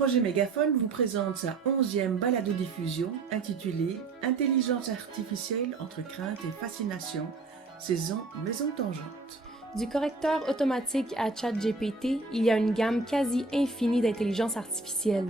Projet Mégaphone vous présente sa 11e balado-diffusion intitulée Intelligence artificielle entre crainte et fascination, saison Maison Tangente. Du correcteur automatique à ChatGPT, il y a une gamme quasi infinie d'intelligence artificielle.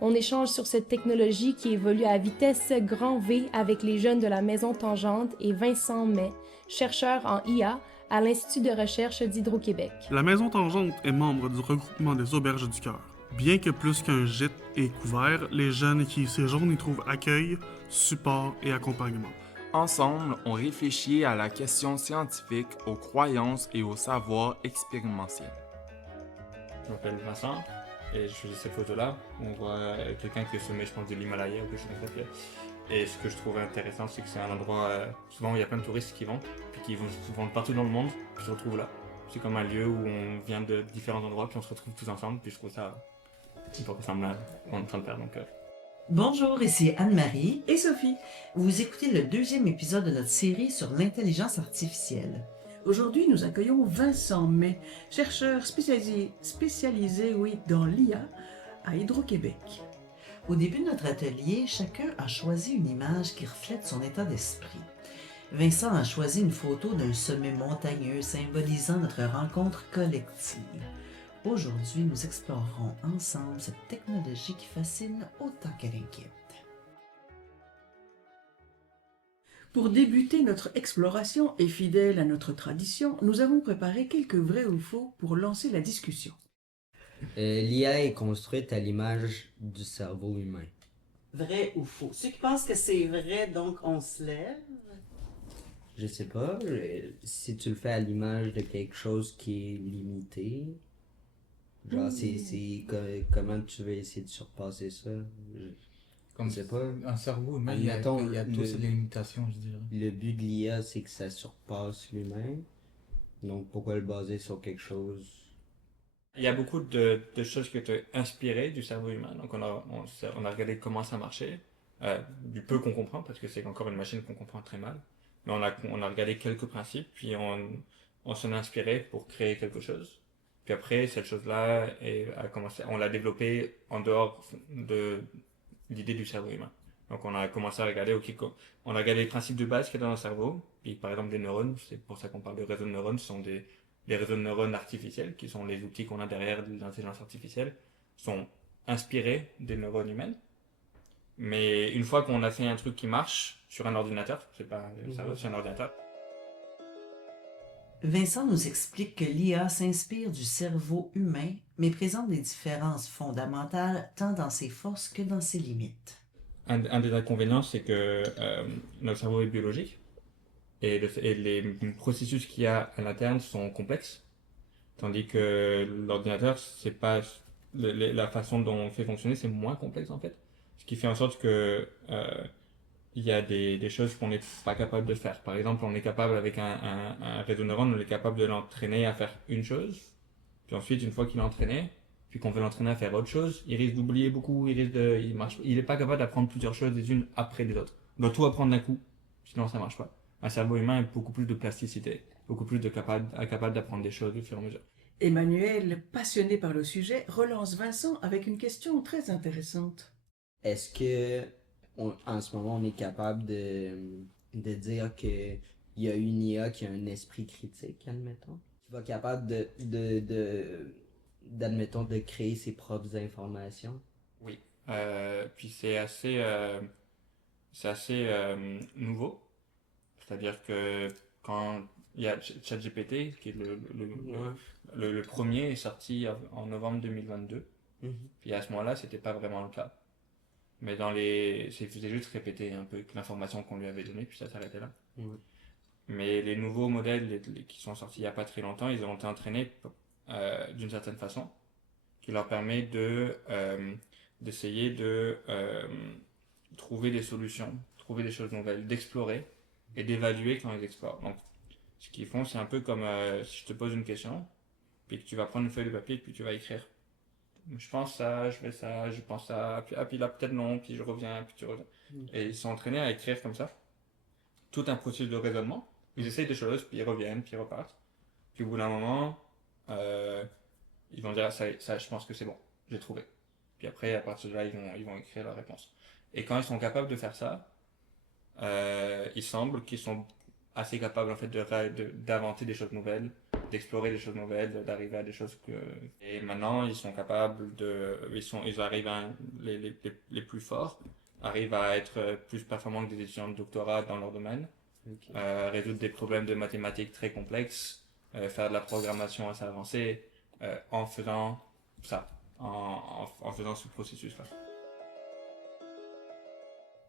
On échange sur cette technologie qui évolue à vitesse grand V avec les jeunes de la Maison Tangente et Vincent May, chercheur en IA à l'Institut de recherche d'Hydro-Québec. La Maison Tangente est membre du regroupement des Auberges du Cœur. Bien que plus qu'un gîte et couvert, les jeunes qui y séjournent y trouvent accueil, support et accompagnement. Ensemble, on réfléchit à la question scientifique, aux croyances et au savoir expérimentiel. Je m'appelle Vincent et je faisais cette photo-là. On voit quelqu'un qui est au sommet, je pense, de l'Himalaya ou quelque chose comme ça. Et ce que je trouve intéressant, c'est que c'est un endroit, souvent où il y a plein de touristes qui vont, puis qui vont souvent partout dans le monde, puis se retrouvent là. C'est comme un lieu où on vient de différents endroits, puis on se retrouve tous ensemble, puis je trouve ça hyper ressemblable à ce qu'on est en train de faire. Donc, Bonjour, ici Anne-Marie Et Sophie, Vous écoutez le 2e épisode de notre série sur l'intelligence artificielle. aujourd'hui nous accueillons Vincent May, chercheur spécialisé dans l'IA à Hydro-Québec. Au début de notre atelier, chacun a choisi une image qui reflète son état d'esprit. Vincent a choisi une photo d'un sommet montagneux symbolisant notre rencontre collective. Aujourd'hui, nous explorerons ensemble cette technologie qui fascine autant qu'elle inquiète. Pour débuter notre exploration et fidèle à notre tradition, nous avons préparé quelques vrais ou faux pour lancer la discussion. L'IA est construite à l'image du cerveau humain. Vrai ou faux? Ceux qui pensent que c'est vrai, donc on se lève. Je sais pas, si tu le fais à l'image de quelque chose qui est limité, genre comment tu veux essayer de surpasser ça? Comme je sais pas. un cerveau humain, Mettons, il y a toutes ces limitations, je dirais. Le but de l'IA, c'est que ça surpasse l'humain. Donc pourquoi le baser sur quelque chose? il y a beaucoup de choses qui étaient inspirées du cerveau humain. Donc, on a regardé comment ça marchait, du peu qu'on comprend, parce que c'est encore une machine qu'on comprend très mal. Mais on a regardé quelques principes, puis on s'en a inspiré pour créer quelque chose. Puis après, cette chose-là on l'a développée en dehors de l'idée du cerveau humain. Donc on a commencé à regarder, on a regardé les principes de base qu'il y a dans le cerveau. Puis par exemple, les neurones, c'est pour ça qu'on parle de réseaux de neurones, ce sont les réseaux de neurones artificiels, qui sont les outils qu'on a derrière l'intelligence artificielle, sont inspirés des neurones humaines. Mais une fois qu'on a fait un truc qui marche sur un ordinateur, c'est pas le cerveau, c'est un ordinateur. Vincent nous explique que l'IA s'inspire du cerveau humain, mais présente des différences fondamentales tant dans ses forces que dans ses limites. Un des inconvénients, c'est que notre cerveau est biologique et les processus qu'il y a à l'interne sont complexes, tandis que l'ordinateur, c'est pas la façon dont on fait fonctionner, c'est moins complexe en fait. Ce qui fait en sorte que il y a des choses qu'on n'est pas capable de faire. Par exemple, on est capable avec un réseau de neurones, on est capable de l'entraîner à faire une chose, puis ensuite, une fois qu'il est entraîné, puis qu'on veut l'entraîner à faire autre chose, il risque d'oublier beaucoup, il est pas capable d'apprendre plusieurs choses les unes après les autres. Il doit tout apprendre d'un coup, sinon ça marche pas. Un cerveau humain a beaucoup plus de plasticité, beaucoup plus capable d'apprendre des choses au fur et à mesure. Emmanuel, passionné par le sujet, relance Vincent avec une question très intéressante. Est-ce que en ce moment on est capable de dire que il y a une IA qui a un esprit critique, admettons, qui va capable d'admettons de créer ses propres informations? Oui. Puis c'est assez nouveau. C'est-à-dire que quand il y a ChatGPT, qui est le premier, est sorti en novembre 2022. Puis à ce moment-là, c'était pas vraiment le cas. Mais faisait juste répéter un peu l'information qu'on lui avait donnée, puis ça s'arrêtait là. Mais les nouveaux modèles qui sont sortis il y a pas très longtemps, ils ont été entraînés d'une certaine façon, qui leur permet d'essayer de trouver des solutions, trouver des choses nouvelles, d'explorer et d'évaluer quand ils explorent. Donc, ce qu'ils font, c'est un peu comme si je te pose une question, puis que tu vas prendre une feuille de papier, puis tu vas écrire. Je pense ça, je fais ça, je pense ça, puis là peut-être non, puis je reviens, puis tu reviens. Et ils sont entraînés à écrire comme ça, tout un processus de raisonnement. Ils essayent des choses, puis ils reviennent, puis ils repartent. Puis au bout d'un moment, ils vont dire ça, je pense que c'est bon, j'ai trouvé. Puis après, à partir de là, ils vont écrire leur réponse. Et quand ils sont capables de faire ça, il semble qu'ils sont assez capables en fait d'inventer des choses nouvelles, d'explorer des choses nouvelles, d'arriver à des choses que... Et maintenant, ils sont capables ils arrivent les plus forts, arrivent à être plus performants que des étudiants de doctorat dans leur domaine, résoudre des problèmes de mathématiques très complexes, faire de la programmation assez avancée, en faisant ça, en faisant ce processus-là.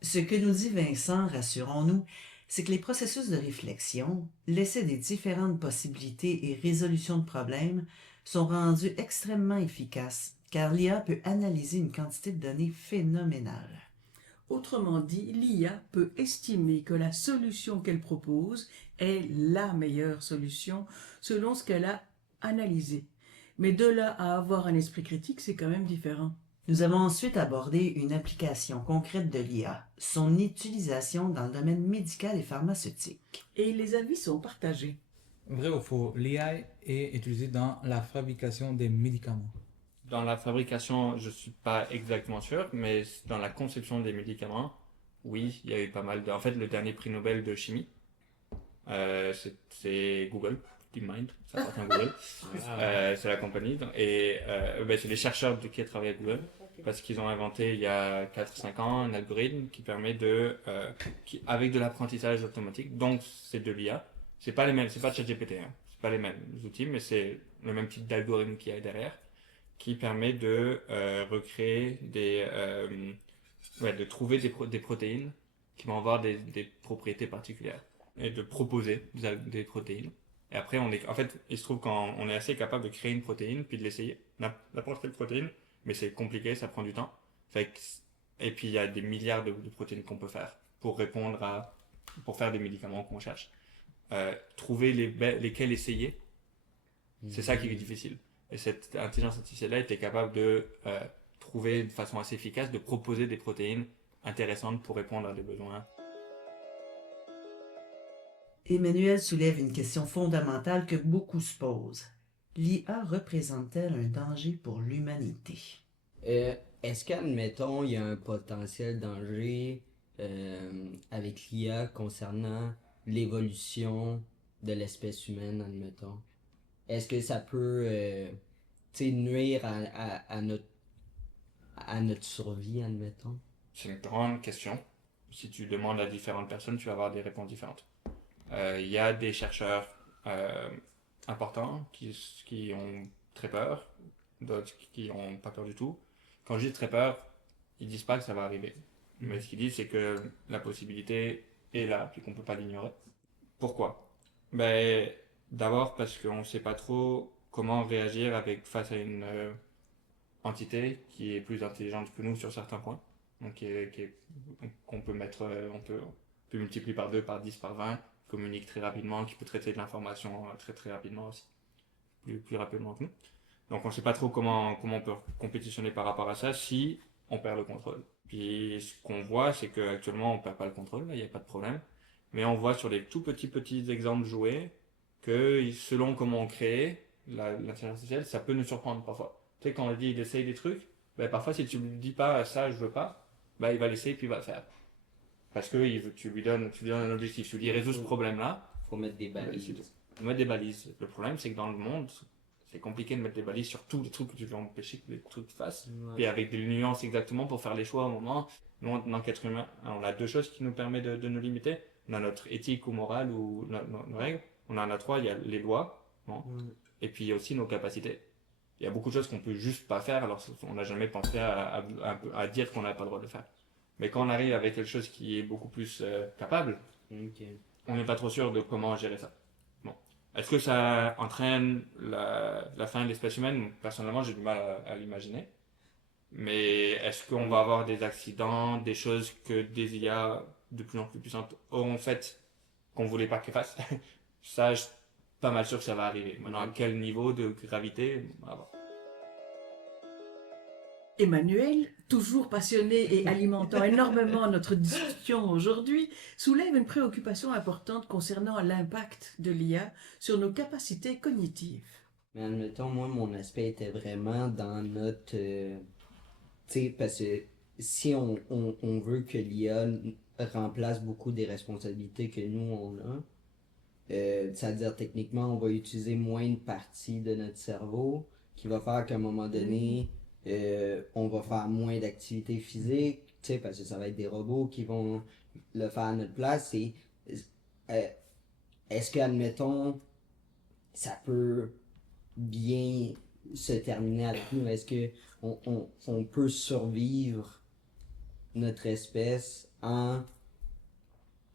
Ce que nous dit Vincent, rassurons-nous, c'est que les processus de réflexion, l'essai des différentes possibilités et résolution de problèmes sont rendus extrêmement efficaces, car l'IA peut analyser une quantité de données phénoménale. Autrement dit, l'IA peut estimer que la solution qu'elle propose est la meilleure solution selon ce qu'elle a analysé. Mais de là à avoir un esprit critique, c'est quand même différent. Nous avons ensuite abordé une application concrète de l'IA, son utilisation dans le domaine médical et pharmaceutique. Et les avis sont partagés. Vrai ou faux, l'IA est utilisée dans la fabrication des médicaments. Dans la fabrication, je suis pas exactement sûr, mais dans la conception des médicaments, oui, il y a eu pas mal de... En fait, le dernier prix Nobel de chimie, c'est Google, DeepMind, ça appartient à Google. C'est la compagnie. Et c'est les chercheurs qui travaillent à Google, parce qu'ils ont inventé il y a 4-5 ans un algorithme qui permet avec de l'apprentissage automatique, donc c'est de l'IA. C'est pas les mêmes, c'est pas ChatGPT, hein. C'est pas les mêmes outils, mais c'est le même type d'algorithme qu'il y a derrière, qui permet de recréer de trouver des protéines qui vont avoir des propriétés particulières et de proposer des protéines. Et après, en fait, il se trouve qu'on est assez capable de créer une protéine puis de l'essayer, n'importe quelle protéine, mais c'est compliqué, ça prend du temps. Et puis il y a des milliards de protéines qu'on peut faire pour pour faire des médicaments qu'on cherche. Trouver lesquels essayer, c'est ça qui est difficile. Et cette intelligence artificielle-là était capable de trouver de façon assez efficace, de proposer des protéines intéressantes pour répondre à des besoins. Emmanuel soulève une question fondamentale que beaucoup se posent. L'IA représente-t-elle un danger pour l'humanité? Est-ce qu'admettons, il y a un potentiel danger avec l'IA concernant l'évolution de l'espèce humaine, admettons? Est-ce que ça peut nuire à notre survie, admettons? C'est une grande question. Si tu demandes à différentes personnes, tu vas avoir des réponses différentes. Il y a des chercheurs importants qui ont très peur, d'autres qui n'ont pas peur du tout. Quand je dis très peur, ils disent pas que ça va arriver. Mais ce qu'ils disent, c'est que la possibilité est là, puis qu'on ne peut pas l'ignorer. Pourquoi? D'abord parce qu'on ne sait pas trop comment réagir face à une entité qui est plus intelligente que nous sur certains points. Donc qu'on peut peut multiplier par 2, par 10, par 20, communique très rapidement, qui peut traiter de l'information très très rapidement aussi, plus rapidement que nous. Donc on ne sait pas trop comment on peut compétitionner par rapport à ça si on perd le contrôle. Puis ce qu'on voit, c'est qu'actuellement on ne perd pas le contrôle, il n'y a pas de problème, mais on voit sur les tout petits exemples joués que selon comment on crée l'intelligence artificielle, ça peut nous surprendre parfois. Tu sais, quand on dit il essaye des trucs, parfois si tu ne lui dis pas ça je veux pas, il va l'essayer puis il va le faire. Parce que tu lui donnes un objectif, tu lui dis résous ce problème-là. Faut mettre des balises. Faut mettre des balises. Le problème, c'est que dans le monde, c'est compliqué de mettre des balises sur tous les trucs que tu veux empêcher que les trucs fassent. Et avec des nuances exactement pour faire les choix au moment. Nous, en tant qu'être humain, on a deux choses qui nous permettent de nous limiter. On a notre éthique ou morale ou nos règles. On en a 3, il y a les lois. Bon. Et puis il y a aussi nos capacités. Il y a beaucoup de choses qu'on peut juste pas faire, alors on n'a jamais pensé à dire qu'on n'a pas le droit de le faire. Mais quand on arrive avec quelque chose qui est beaucoup plus capable, on n'est pas trop sûr de comment gérer ça. Bon. Est-ce que ça entraîne la fin de l'espèce humaine? Personnellement, j'ai du mal à l'imaginer. Mais est-ce qu'on va avoir des accidents, des choses que des IA de plus en plus puissantes auront fait qu'on ne voulait pas qu'elles fassent? Ça, je suis pas mal sûr que ça va arriver. Maintenant, à quel niveau de gravité? On va voir. Emmanuel, toujours passionné et alimentant énormément notre discussion aujourd'hui, soulève une préoccupation importante concernant l'impact de l'IA sur nos capacités cognitives. Mais admettons, moi, mon aspect était vraiment dans sais, parce que si on veut que l'IA remplace beaucoup des responsabilités que nous, on a, c'est-à-dire techniquement, on va utiliser moins de parties de notre cerveau, qui va faire qu'à un moment donné, on va faire moins d'activités physiques, tu sais, parce que ça va être des robots qui vont le faire à notre place. Et euh, est-ce que, admettons, ça peut bien se terminer avec nous? Est-ce que on peut survivre notre espèce en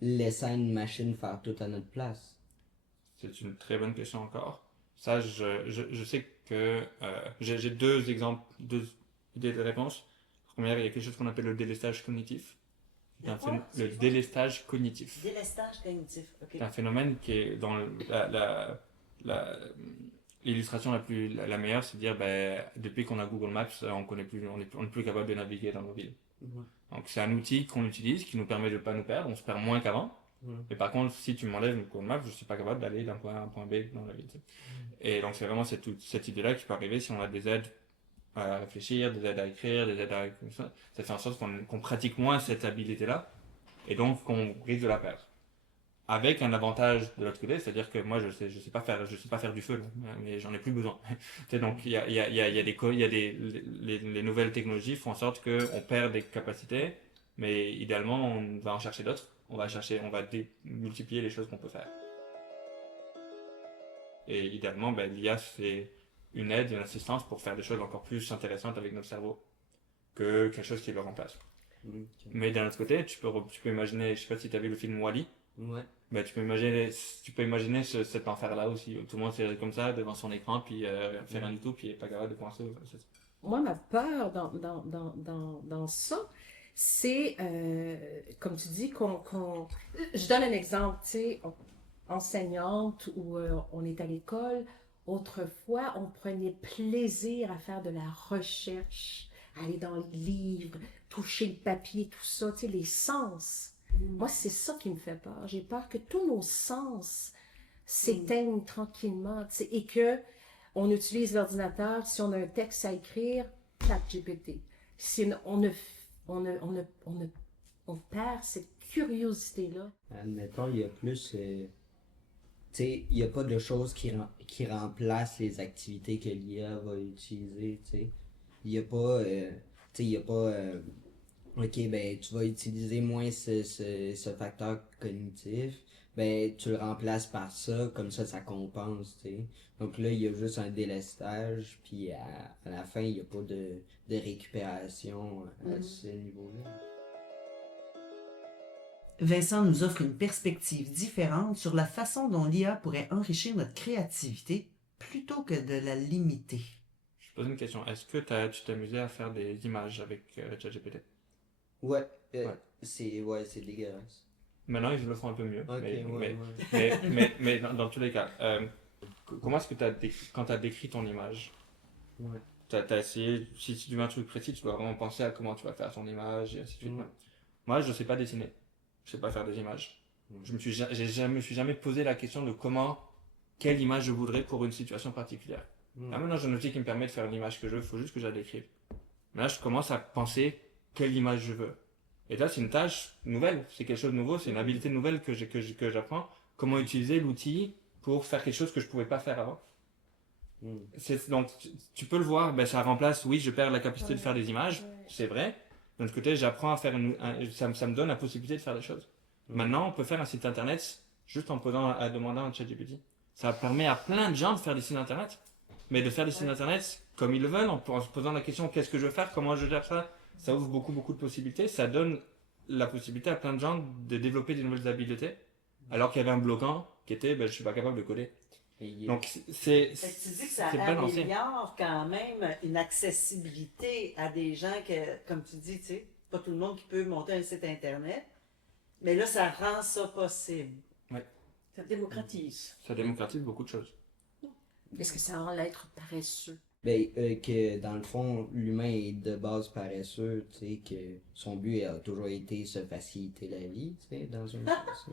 laissant une machine faire tout à notre place? C'est une très bonne question encore. Ça, je sais que j'ai deux exemples, deux idées de réponse. La première, il y a quelque chose qu'on appelle le délestage cognitif. Le délestage cognitif. Délestage cognitif, ok. C'est un phénomène qui est dans l'illustration la meilleure, c'est de dire, ben, depuis qu'on a Google Maps, on n'est plus capable de naviguer dans nos villes. Donc c'est un outil qu'on utilise qui nous permet de ne pas nous perdre, on se perd moins qu'avant. Mais par contre, si tu m'enlèves une Google Maps, je suis pas capable d'aller d'un point A à un point B dans la ville. Et donc c'est vraiment cette idée-là qui peut arriver si on a des aides à réfléchir, des aides à écrire, des aides à... Ça fait en sorte qu'on pratique moins cette habilité-là, et donc qu'on risque de la perdre. Avec un avantage de l'autre côté, c'est-à-dire que moi je sais pas faire du feu, là, mais j'en ai plus besoin. Donc il y a les nouvelles technologies font en sorte qu'on perd des capacités, mais idéalement on va en chercher d'autres. On va multiplier les choses qu'on peut faire. Et idéalement, ben, l'IA, c'est une aide, une assistance pour faire des choses encore plus intéressantes avec notre cerveau que quelque chose qui le remplace. Okay. Mais d'un autre côté, tu peux imaginer, je sais pas si tu as vu le film Wall-E. Ouais. Ben, tu peux imaginer cet enfer-là aussi, où tout le monde c'est comme ça, devant son écran, puis fait rien du tout, puis il est pas capable de penser. Moi, ma peur dans ça, c'est, comme tu dis, je donne un exemple, tu sais, enseignante où on est à l'école, autrefois, on prenait plaisir à faire de la recherche, aller dans les livres, toucher le papier, tout ça, tu sais, les sens. Moi, c'est ça qui me fait peur. J'ai peur que tous nos sens s'éteignent tranquillement, tu sais, et que on utilise l'ordinateur, si on a un texte à écrire, ChatGPT. Si on perd cette curiosité-là. Admettons, il y a plus... tu sais, il n'y a pas de choses qui remplacent les activités que l'IA va utiliser, tu sais. Il n'y a pas... tu sais, il n'y a pas... ok, ben, tu vas utiliser moins ce facteur cognitif. Ben, tu le remplaces par ça, comme ça compense, tu sais. Donc là, il y a juste un délestage, puis à la fin, il n'y a pas de récupération à ce niveau-là. Vincent nous offre une perspective différente sur la façon dont l'IA pourrait enrichir notre créativité plutôt que de la limiter. Je pose une question. Est-ce que tu t'es amusé à faire des images avec ChatGPT? Ouais, c'est dégueulasse. Maintenant, ils le font un peu mieux. Okay, mais dans tous les cas, comment est-ce que quand tu as décrit ton image, t'as essayé, si tu veux un truc précis, tu dois vraiment penser à comment tu vas faire ton image et ainsi de suite. Moi, je sais pas dessiner. Je sais pas faire des images. Je me suis jamais posé la question de quelle image je voudrais pour une situation particulière. Là, maintenant, j'ai un outil qui me permet de faire l'image que je veux, il faut juste que je la décrive. Mais là, je commence à penser quelle image je veux. Et là, c'est une tâche nouvelle, c'est quelque chose de nouveau, c'est une habilité nouvelle que j'apprends. Comment utiliser l'outil pour faire quelque chose que je pouvais pas faire avant. Donc, tu peux le voir, ben, ça remplace, oui, je perds la capacité de faire des images, c'est vrai. D'un autre côté, j'apprends à faire ça me donne la possibilité de faire des choses. Maintenant, on peut faire un site internet juste en demandant à ChatGPT. Ça permet à plein de gens de faire des sites internet. Mais de faire des sites internet comme ils le veulent, en se posant la question qu'est-ce que je veux faire, comment je gère ça, ça ouvre beaucoup de possibilités. Ça donne la possibilité à plein de gens de développer des nouvelles habiletés, alors qu'il y avait un bloquant qui était je suis pas capable de coder. Donc c'est tu dis que ça balancé. améliore quand même une accessibilité à des gens que, comme tu dis, tu sais, pas tout le monde qui peut monter un site internet, mais là ça rend ça possible. Ouais. Ça démocratise. Ça démocratise beaucoup de choses. Est-ce que ça rend l'être paresseux? Ben, que dans le fond, l'humain est de base paresseux, tu sais, que son but a toujours été se faciliter la vie, tu sais, dans un sens.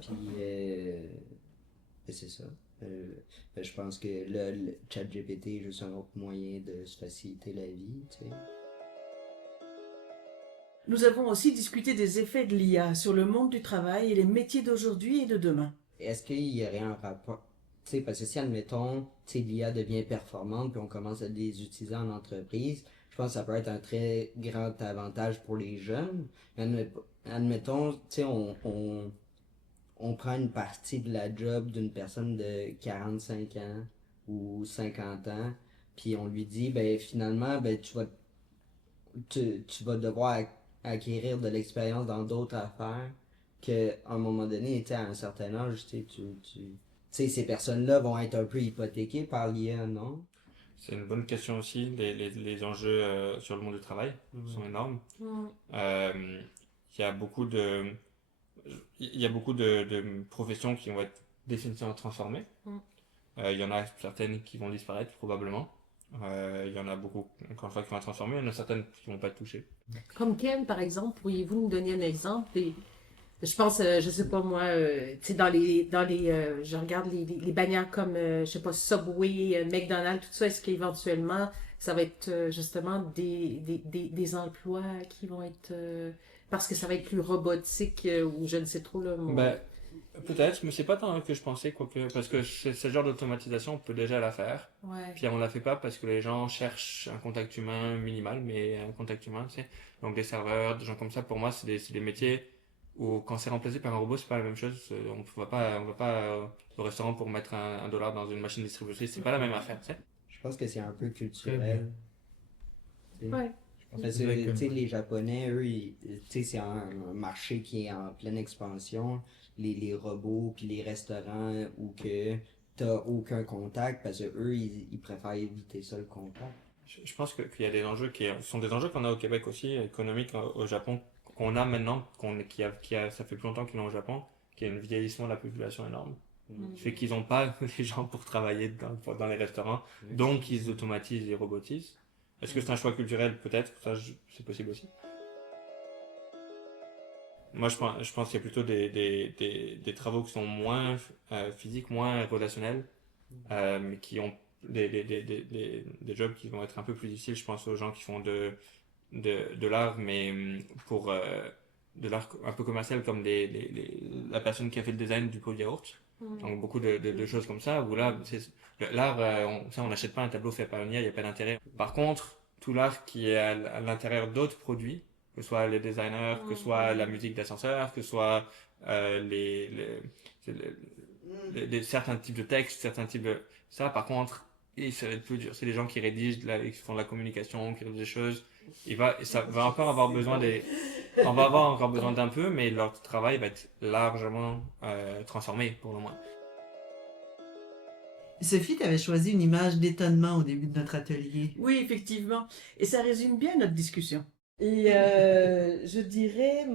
Puis, ben, c'est ça. Ben, je pense que là, le ChatGPT est juste un autre moyen de se faciliter la vie, tu sais. Nous avons aussi discuté des effets de l'IA sur le monde du travail et les métiers d'aujourd'hui et de demain. Est-ce qu'il y aurait un rapport? Tu sais, parce que si, admettons, tu sais, l'IA devient performante, puis on commence à les utiliser en entreprise, je pense que ça peut être un très grand avantage pour les jeunes. Admettons, tu sais, on prend une partie de la job d'une personne de 45 ans ou 50 ans, puis on lui dit, ben finalement, ben tu vas devoir acquérir de l'expérience dans d'autres affaires, qu'à un moment donné, tu sais, à un certain âge, tu sais, ces personnes-là vont être un peu hypothéquées par l'IA, non? C'est une bonne question aussi. Les enjeux sur le monde du travail sont énormes. Il y a beaucoup de professions qui vont être définitivement transformées. Il y en a certaines qui vont disparaître probablement. Il y en a beaucoup, encore une fois, qui vont être transformées. Il y en a certaines qui vont pas être touchées. Comme quel, par exemple, pourriez-vous nous donner un exemple? Je pense, je sais pas moi, tu sais, je regarde les bannières comme, je sais pas, Subway, McDonald's, tout ça, est-ce qu'éventuellement, ça va être justement des emplois qui vont être, parce que ça va être plus robotique, ou je ne sais trop, là, Peut-être, mais c'est pas tant que je pensais, quoique, parce que ce genre d'automatisation, on peut déjà la faire. Ouais. Puis on la fait pas parce que les gens cherchent un contact humain minimal, mais un contact humain, tu sais. Donc des serveurs, des gens comme ça, pour moi, c'est des métiers où quand c'est remplacé par un robot, c'est pas la même chose. On va pas au restaurant pour mettre un dollar dans une machine distributrice, c'est pas la même affaire, tu sais. Je pense que c'est un peu culturel. Ouais. Parce que, tu sais, les Japonais, eux, tu sais, c'est un marché qui est en pleine expansion. Les robots puis les restaurants où que t'as aucun contact parce que eux, ils préfèrent éviter ça, le contact. Je pense qu'il y a des enjeux sont des enjeux qu'on a au Québec aussi, économiques au Japon, qu'on a maintenant, ça fait plus longtemps qu'ils l'ont au Japon, qu'il y a un vieillissement de la population énorme. Fait qu'ils n'ont pas les gens pour travailler dans les restaurants, donc ils automatisent et robotisent. Est-ce que c'est un choix culturel? Peut-être, ça c'est possible aussi. Moi, je pense qu'il y a plutôt des travaux qui sont moins physiques, moins relationnels, mais qui ont des jobs qui vont être un peu plus difficiles. Je pense aux gens qui font de l'art, mais pour de l'art un peu commercial, comme la personne qui a fait le design du pot de yaourt. Donc beaucoup de choses comme ça, où là, l'art, on n'achète pas un tableau fait par une IA, il n'y a pas d'intérêt. Par contre, tout l'art qui est à l'intérieur d'autres produits, que ce soit les designers, que ce soit la musique d'ascenseur, que ce soit certains types de textes, certains types de... Ça, par contre, ça va être plus dur. C'est les gens qui rédigent, qui font de la communication, qui rédigent des choses. Ça va encore avoir besoin on va avoir encore besoin d'un peu, mais leur travail va être largement transformé, pour le moins. Sophie, tu avais choisi une image d'étonnement au début de notre atelier. Oui, effectivement. Et ça résume bien notre discussion. Et je dirais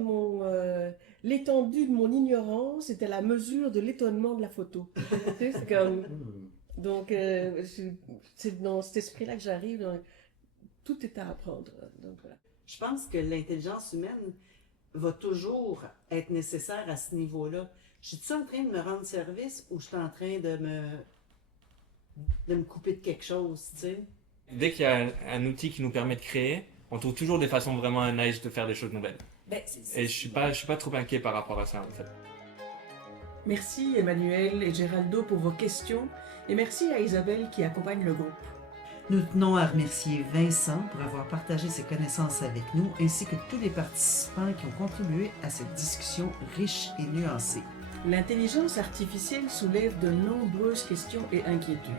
l'étendue de mon ignorance était la mesure de l'étonnement de la photo. Tu sais, c'est comme... Donc, c'est dans cet esprit-là que j'arrive. Donc, tout est à apprendre. Donc, voilà. Je pense que l'intelligence humaine va toujours être nécessaire à ce niveau-là. Je suis-tu en train de me rendre service ou je suis en train de me couper de quelque chose, tu sais? Dès qu'il y a un outil qui nous permet de créer, on trouve toujours des façons vraiment nice de faire des choses nouvelles. Et je suis pas trop inquiet par rapport à ça, en fait. Merci Emmanuel et Geraldo pour vos questions et merci à Isabelle qui accompagne le groupe. Nous tenons à remercier Vincent pour avoir partagé ses connaissances avec nous, ainsi que tous les participants qui ont contribué à cette discussion riche et nuancée. L'intelligence artificielle soulève de nombreuses questions et inquiétudes,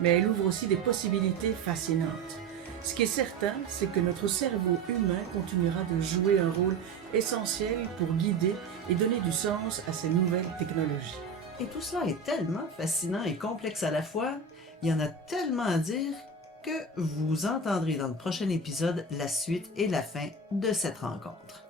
mais elle ouvre aussi des possibilités fascinantes. Ce qui est certain, c'est que notre cerveau humain continuera de jouer un rôle essentiel pour guider et donner du sens à ces nouvelles technologies. Et tout cela est tellement fascinant et complexe à la fois, il y en a tellement à dire que vous entendrez dans le prochain épisode la suite et la fin de cette rencontre.